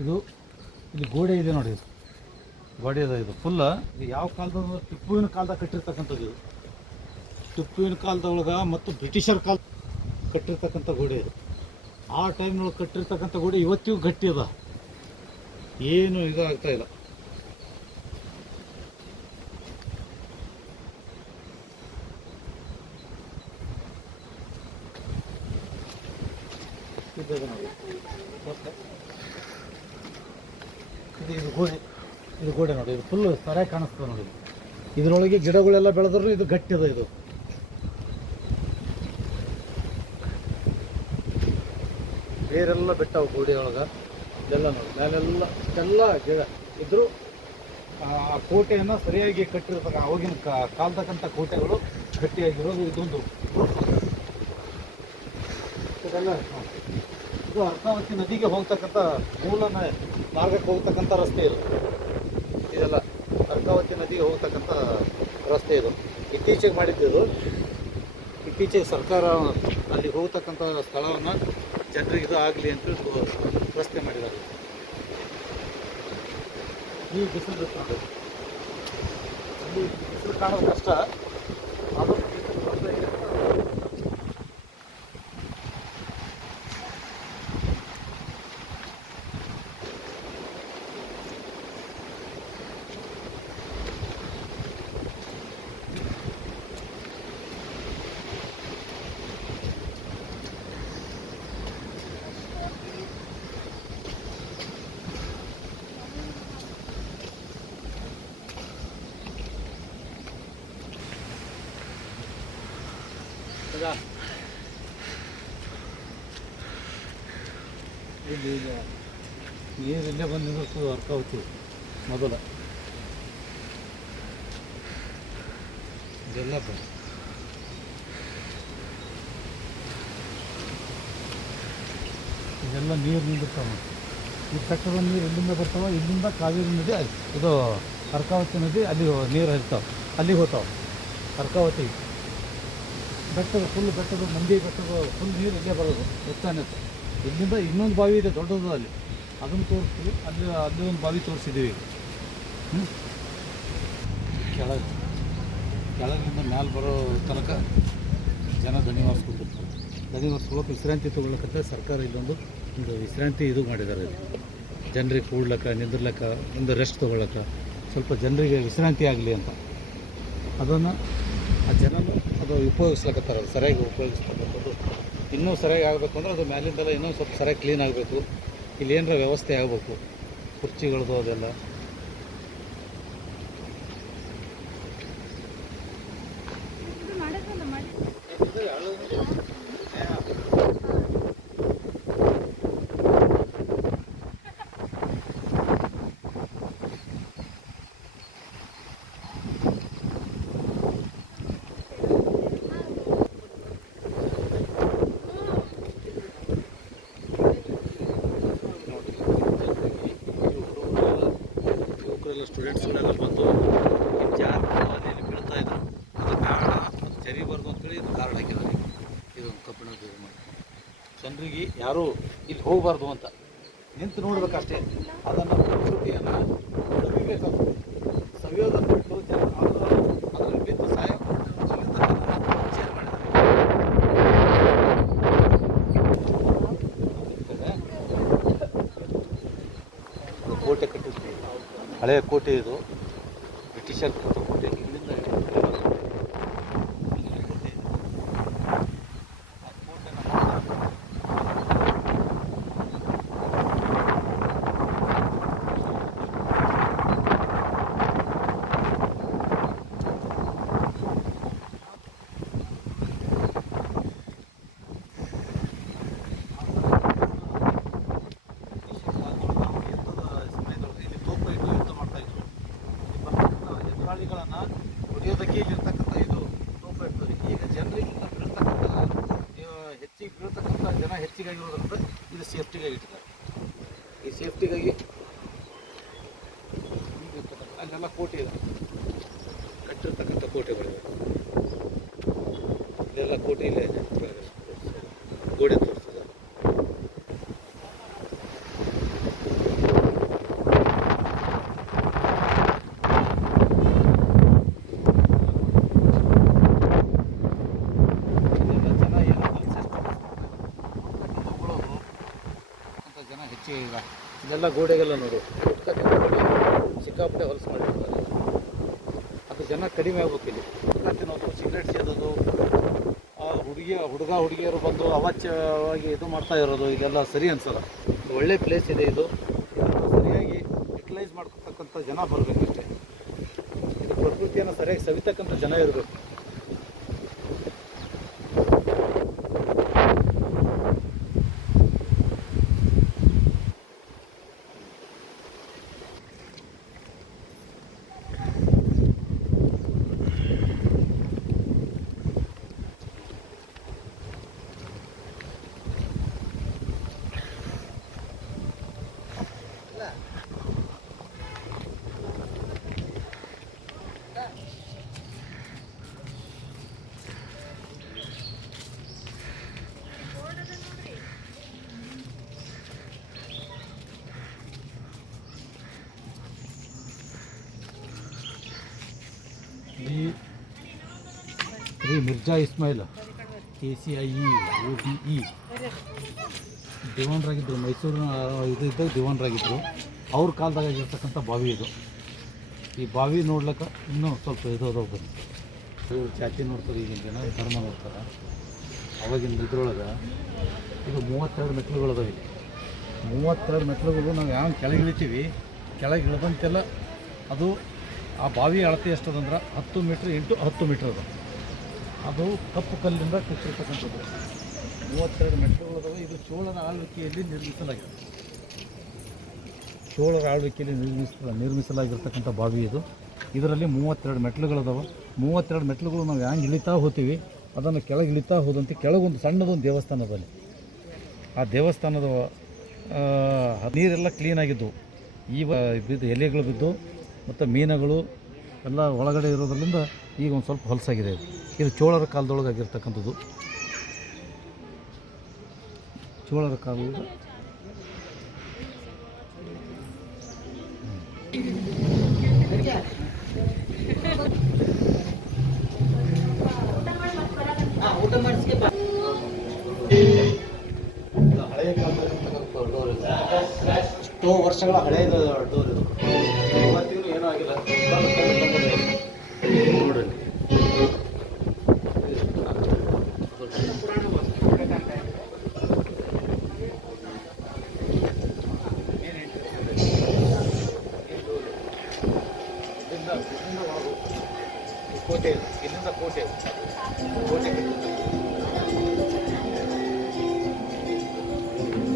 ಇದು ಇಲ್ಲಿ ಗೋಡೆ ಇದೆ ನೋಡಿ, ಗೋಡೆ ಇದೆ. ಇದು ಫುಲ್ಲ ಇದು ಯಾವ ಕಾಲದ, ಟಿಪ್ಪುವಿನ ಕಾಲದಾಗ ಕಟ್ಟಿರ್ತಕ್ಕಂಥದ್ದು. ಇದು ಟಿಪ್ಪುವಿನ ಕಾಲದೊಳಗೆ ಮತ್ತು ಬ್ರಿಟಿಷರ್ ಕಾಲ ಕಟ್ಟಿರ್ತಕ್ಕಂಥ ಗೋಡೆ ಇದು. ಆ ಟೈಮ್ನೊಳಗೆ ಕಟ್ಟಿರ್ತಕ್ಕಂಥ ಗೋಡೆ ಇವತ್ತಿಗೂ ಗಟ್ಟಿ ಅದ, ಏನು ಇದು ಆಗ್ತಾ ಇಲ್ಲ. ನೋಡಿ ಇದು ಗೋಡೆ, ಇದು ಗೋಡೆ ನೋಡಿ, ಇದು ಫುಲ್ ಸರಿಯಾಗಿ ಕಾಣಿಸ್ತದೆ ನೋಡಿ. ಇದರೊಳಗೆ ಗಿಡಗಳೆಲ್ಲ ಬೆಳೆದ್ರು ಇದು ಗಟ್ಟಿ ಅದ. ಇದು ಬೇರೆಲ್ಲ ಬಿಟ್ಟವು ಗೋಡೆ ಒಳಗೆ ಇದೆಲ್ಲ ನೋಡಿ, ಮೇಲೆಲ್ಲ ಇಷ್ಟೆಲ್ಲ ಗಿಡ ಇದ್ದರೂ ಆ ಕೋಟೆಯನ್ನು ಸರಿಯಾಗಿ ಕಟ್ಟಿರ್ತಕ್ಕ ಅವಾಗಿನ ಕಾಲತಕ್ಕಂಥ ಕೋಟೆಗಳು ಗಟ್ಟಿಯಾಗಿರೋದು ಇದೊಂದು. ಇದೆಲ್ಲ ಇದು ಅರ್ಕಾವತಿ ನದಿಗೆ ಹೋಗ್ತಕ್ಕಂಥ ಮೂಲ ಮಾರ್ಗಕ್ಕೆ ಹೋಗ್ತಕ್ಕಂಥ ರಸ್ತೆ ಇದು. ಇದೆಲ್ಲ ಅರ್ಕಾವತಿ ನದಿಗೆ ಹೋಗ್ತಕ್ಕಂಥ ರಸ್ತೆ ಇದು. ಇತ್ತೀಚೆಗೆ ಮಾಡಿದ್ದು, ಇತ್ತೀಚೆಗೆ ಸರ್ಕಾರ ಅಲ್ಲಿ ಹೋಗ್ತಕ್ಕಂಥ ಸ್ಥಳವನ್ನು ಜನರಿಗೆ ಇದು ಆಗಲಿ ಅಂತ ರಸ್ತೆ ಮಾಡಿದ್ದಾರೆ. ಈ ಬಿಸಿಲು ನೋಡಿ, ಅಲ್ಲಿ ಬಿಸಿಲು ಕಾಣೋದು ಕಷ್ಟ, ಅದು ಇಲ್ಲಿ ಈಗ ನೀರು ಇಲ್ಲೇ ಬಂದು ನಿಲ್ಲಿಸ್ತದೆ ಅರ್ಕಾವತಿ ಮೊದಲ. ಇದೆಲ್ಲ ಇದೆಲ್ಲ ನೀರು ನಿಂದಿರ್ತಾವೆ. ಈ ತಕ್ಕದ ನೀರು ಎಲ್ಲಿಂದ ಬರ್ತಾವೆ? ಇಲ್ಲಿಂದ ಕಾವೇರಿ ನದಿ, ಇದು ಅರ್ಕಾವತಿ ನದಿ ಅಲ್ಲಿ ನೀರು ಹರಿತಾವೆ, ಅಲ್ಲಿಗೆ ಹೋಗ್ತಾವೆ ಅರ್ಕಾವತಿ. ಬೆಟ್ಟದ ಫುಲ್, ಬೆಟ್ಟದ ಮಂದಿ ಬೆಟ್ಟದ ಫುಲ್ ನೀರು ಇಲ್ಲೇ ಬರೋದು ಹೆಚ್ಚಾನೆ. ಇಲ್ಲಿಂದ ಇನ್ನೊಂದು ಬಾವಿ ಇದೆ ದೊಡ್ಡದು, ಅಲ್ಲಿ ಅದನ್ನು ತೋರಿಸ್ತೀವಿ. ಅಲ್ಲಿ ಒಂದು ಬಾವಿ ತೋರಿಸಿದ್ದೀವಿ. ಕೆಳಗಿಂದ ಮ್ಯಾಲೆ ಬರೋ ತನಕ ಜನ ದಣಿ ವಾರಿಸ್ಕೊತಿರ್ತಾರೆ. ದಣಿ ವಾರಿಸ್ಕೊಳ್ಳೋಕೆ ವಿಶ್ರಾಂತಿ ತೊಗೊಳಕ್ಕೆ ಸರ್ಕಾರ ಇಲ್ಲೊಂದು ವಿಶ್ರಾಂತಿ ಇದು ಮಾಡಿದ್ದಾರೆ. ಜನರಿಗೆ ಕೂಡ್ಲಕ್ಕ, ನಿಂದಿರ್ಲಕ್ಕ, ಒಂದು ರೆಸ್ಟ್ ತೊಗೊಳಕ್ಕೆ, ಸ್ವಲ್ಪ ಜನರಿಗೆ ವಿಶ್ರಾಂತಿ ಆಗಲಿ ಅಂತ ಅದನ್ನು ಆ ಜನನು ಅದು ಉಪಯೋಗಿಸ್ಲಕತ್ತಾರೆ. ಅದು ಸರಿಯಾಗಿ ಉಪಯೋಗಿಸ್ತಕ್ಕಂಥದ್ದು ಇನ್ನೂ ಸರಿಯಾಗಿ ಆಗಬೇಕು ಅಂದ್ರೆ ಅದು ಮ್ಯಾಲಿಂದೆಲ್ಲ ಇನ್ನೂ ಸ್ವಲ್ಪ ಸರಿಯಾಗಿ ಕ್ಲೀನ್ ಆಗಬೇಕು. ಇಲ್ಲಿ ಏನರ ವ್ಯವಸ್ಥೆ ಆಗಬೇಕು, ಕುರ್ಚಿಗಳದು ಅದೆಲ್ಲ. ಸ್ಟೂಡೆಂಟ್ಸ್ಗಳೆಲ್ಲ ಬಂದು ಜಾರಿ ಬೀಳ್ತಾ ಇದ್ರು. ಅದು ಕಾರಣ ಮತ್ತು ಜರಿಬಾರ್ದು ಅಂತೇಳಿ ಇದು ಕಾರಣ ಹಾಕಿದ್ದಾರೆ. ಇದೊಂದು ಕಬ್ಬಿಣದ ಇದು ಮಾಡಿ ಜನರಿಗೆ ಯಾರೂ ಇಲ್ಲಿ ಹೋಗಬಾರ್ದು ಅಂತ ನಿಂತು ನೋಡ್ಬೇಕಷ್ಟೇ. ಅದನ್ನು ಪ್ರಕೃತಿಯನ್ನು ಸವಿಬೇಕಾಗ್ತದೆ. ಸವಿಯೋದನ್ನು ಬಿಟ್ಟು ಜನ ಅದರಲ್ಲಿ ಬಿದ್ದು ಸಹಾಯ ಶೇರ್ ಮಾಡಿದ್ದಾರೆ. ಕೋಟೆ ಕಟ್ಟಿದ್ವಿ, ಹಳೆಯ ಕೋಟೆ ಇದು, ಬ್ರಿಟಿಷರ್ ಕಟ್ಟಿದ ಕೋಟೆ. ಇಲ್ಲಿಂದ ಹೊಡೆಯೋದಕ್ಕೆ ಇಲ್ಲಿರ್ತಕ್ಕಂಥ ಇದು ತೋಪ ಇರ್ತದೆ. ಈಗ ಜನರಿಗಿಂತ ಬೀಳ್ತಕ್ಕಂಥ ಜನ ಹೆಚ್ಚಿಗಾಗಿರೋದ್ರಿಂದ ಇದು ಸೇಫ್ಟಿಗಾಗಿ ಇಟ್ಟಿದ್ದಾರೆ. ಈ ಸೇಫ್ಟಿಗಾಗಿ ಅಲ್ಲೆಲ್ಲ ಕೋಟೆ ಇದೆ, ಕಟ್ಟಿರ್ತಕ್ಕಂಥ ಕೋಟೆಗಳಿವೆ. ಇಲ್ಲೆಲ್ಲ ಕೋಟೆ ಇಲ್ಲೇ ಗೋಡೆ ತೋರಿಸ್ತದೆ. ಈಗ ಇದೆಲ್ಲ ಗೋಡೆಗೆಲ್ಲ ನೋಡು ಸಿಕ್ಕಾಪಟ್ಟೆ ಹೊಲಸು ಮಾಡಿರ್ತಾರೆ. ಅದು ಜನ ಕಡಿಮೆ ಆಗ್ಬೇಕು ಇಲ್ಲಿ. ತಿನ್ನೋದು, ಸಿಗರೇಟ್ ಸೇದೋದು, ಹುಡುಗಿಯರು ಬಂದು ಅವಾಚ್ಯವಾಗಿ ಇದು ಮಾಡ್ತಾ ಇರೋದು, ಇದೆಲ್ಲ ಸರಿ ಅನ್ಸಲ್ಲ. ಒಳ್ಳೆ ಪ್ಲೇಸ್ ಇದೆ ಇದು. ಇದನ್ನು ಸರಿಯಾಗಿ ಯುಟಿಲೈಸ್ ಮಾಡ್ಕೊತಕ್ಕಂಥ ಜನ ಬರಬೇಕಷ್ಟೇ. ಇದು ಪ್ರಕೃತಿಯನ್ನು ಸರಿಯಾಗಿ ಸವಿತಕ್ಕಂಥ ಜನ ಇರಬೇಕು. Shri Mirza Ismail KCIE OBE ದಿವಾನರಾಗಿದ್ದರು. ಮೈಸೂರಿನ ಇದ್ದಾಗ ದಿವಾನರಾಗಿದ್ದರು. ಅವ್ರ ಕಾಲದಾಗ ಆಗಿರ್ತಕ್ಕಂಥ ಬಾವಿ ಇದು. ಈ ಬಾವಿ ನೋಡ್ಲಿಕ್ಕೆ ಇನ್ನೂ ಸ್ವಲ್ಪ ಇದಾದವು ಬನ್ನಿ. ಇವ್ರು ಜಾತಿ ನೋಡ್ತಾರೆ, ಈಗಿನ ಜನ ಧರ್ಮ ನೋಡ್ತಾರೆ. ಅವಾಗಿನ ಇದ್ರೊಳಗೆ ಇದು 32 ಮೆಟ್ಲುಗಳದಾವೆ. ಇಲ್ಲಿ 32 ಮೆಟ್ಲುಗಳು. ನಾವು ಯಾವ ಕೆಳಗೆ ಇಳಿತೀವಿ, ಕೆಳಗೆ ಇಳಿದಂತೆಲ್ಲ ಅದು ಆ ಬಾವಿ ಅಳತೆ ಎಷ್ಟದಂದ್ರೆ 10 ಮೀಟ್ರ್ ಇಂಟು 10 ಮೀಟ್ರ್ ಅದ. ಅದು ಕಪ್ಪು ಕಲ್ಲಿಂದ ಕೆತ್ತಿರ್ತಕ್ಕಂಥದ್ದು. 32 ಮೆಟ್ಲುಗಳದಾವೆ. ಇದು ಚೋಳರ ಆಳ್ವಿಕೆಯಲ್ಲಿ ನಿರ್ಮಿಸಲಾಗಿದೆ. ಚೋಳರ ಆಳ್ವಿಕೆಯಲ್ಲಿ ನಿರ್ಮಿಸಲಾಗಿರ್ತಕ್ಕಂಥ ಬಾವಿ ಇದು. ಇದರಲ್ಲಿ 32 ಮೆಟ್ಲುಗಳದಾವೆ. 32 ಮೆಟ್ಲುಗಳು ನಾವು ಹ್ಯಾಂಗೆ ಇಳಿತಾ ಹೋಗ್ತೀವಿ, ಅದನ್ನು ಕೆಳಗೆ ಇಳಿತಾ ಹೋದಂತೆ ಕೆಳಗೊಂದು ಸಣ್ಣದೊಂದು ದೇವಸ್ಥಾನದಲ್ಲಿ. ಆ ದೇವಸ್ಥಾನದ ನೀರೆಲ್ಲ ಕ್ಲೀನಾಗಿದ್ದವು. ಬಿದ್ದು ಎಲೆಗಳು ಬಿದ್ದು ಮತ್ತು ಮೀನುಗಳು ಎಲ್ಲ ಒಳಗಡೆ ಇರೋದ್ರಿಂದ ಈಗ ಒಂದು ಸ್ವಲ್ಪ ಹೊಲಸಾಗಿದೆ. ಇದು ಚೋಳರ ಕಾಲದೊಳಗೆ ಆಗಿರ್ತಕ್ಕಂಥದ್ದು. ಚೋಳರ ಕಾಲದ ಹಳೆಯ ಕಾಲದಲ್ಲಿರ್ತಕ್ಕಂಥ ಡೋರ್ ಇದೆ. ಎಷ್ಟೋ ವರ್ಷಗಳ ಹಳೆಯದ ಡೋರ್ ಇದು. ಇವತ್ತಿಗೂ ಏನೂ ಆಗಿಲ್ಲ. ನೋಡ್ರಿ ಕೋಟೆ, ಇಲ್ಲಿಂದ ಕೋಟೆ